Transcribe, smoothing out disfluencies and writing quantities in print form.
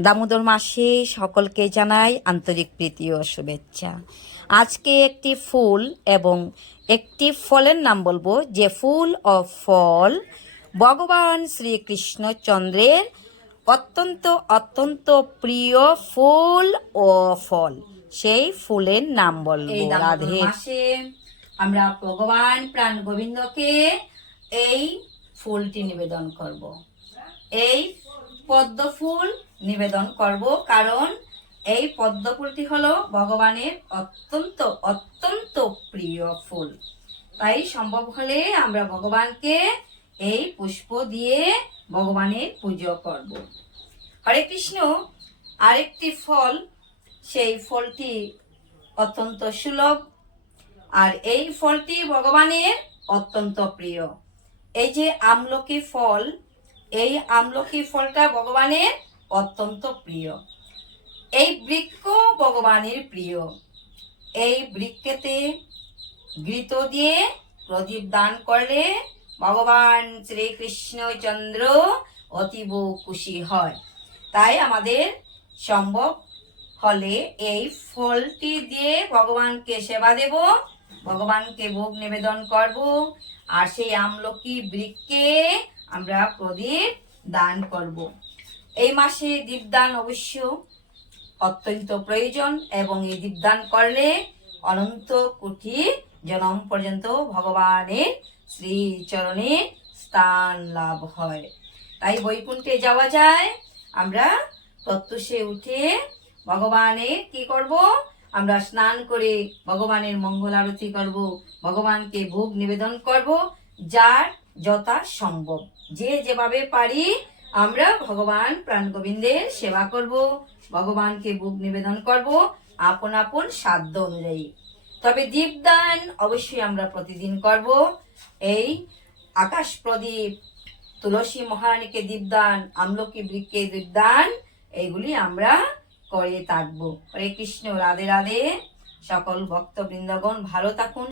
দামোদর মাসে সকলকে জানাই আন্তরিক প্রীতি ও শুভেচ্ছা। আজকে একটি ফুল এবং একটি ফলের নাম বলবো, যে ফুল ও ফল ভগবান শ্রীকৃষ্ণচন্দ্রের অত্যন্ত অত্যন্ত প্রিয় ফুল ও ফল। সেই ফুলের নাম বলবো রাধে। মাসে আমরা ভগবান প্রাণ গোবিন্দকে এই ফুলটি নিবেদন করব। এই পদ্ম ফুল নিবেদন করব, কারণ এই পদ্ম ফুলটি হলো ভগবানের অত্যন্ত অত্যন্ত প্রিয় ফুল। তাই সম্ভব হলে আমরা ভগবানকে এই পুষ্প দিয়ে ভগবানের পুজো করব। হরে কৃষ্ণ। আরেকটি ফল, সেই ফলটি অত্যন্ত সুলভ, আর এই ফলটি ভগবানের অত্যন্ত প্রিয়। এই যে আমলকি ফল, এই আমলকি ফলটা ভগবানের অত্যন্ত প্রিয়। এই বৃক্ষ ভগবানের প্রিয়। এই বৃক্ষেতে ঘৃত দিয়ে প্রদীপ দান করলে ভগবান শ্রীকৃষ্ণচন্দ্র অতীব খুশি হয়। তাই আমাদের সম্ভব হলে এই ফলটি দিয়ে ভগবানকে সেবা দেব, ভগবানকে ভোগ নিবেদন করব, আর সেই আমলকি বৃক্ষে আমরা প্রদীপ দান করব। এই মাসে দীপদান অবশ্য অত্যন্ত প্রয়োজন, এবং এই দীপদান করলে অনন্ত কোটি জন্ম পর্যন্ত ভগবানের শ্রীচরণে স্থান লাভ হয়। তাই বৈকুণ্ঠে যাওয়া যায়। আমরা প্রত্যুষে উঠে ভগবানের কি করব, আমরা স্নান করে ভগবানের মঙ্গল আরতি করব, ভগবানকে ভোগ নিবেদন করব, যার যথা সম্ভব, যে যেভাবে পারি আমরা ভগবান প্রাণ গোবিন্দের সেবা করব, ভগবানকে ভোগ নিবেদন করব আপন আপন সাধ্য অনুযায়ী। তবে দীপদান অবশ্যই আমরা প্রতিদিন করব। এই আকাশ প্রদীপ, তুলসী মহারানীকে দীপদান, আমলকি বৃক্ষে দীপদান, এইগুলি আমরা করে থাকবো। হরে কৃষ্ণ। রাধে রাধে। সকল ভক্তবৃন্দগণ ভালো থাকুন।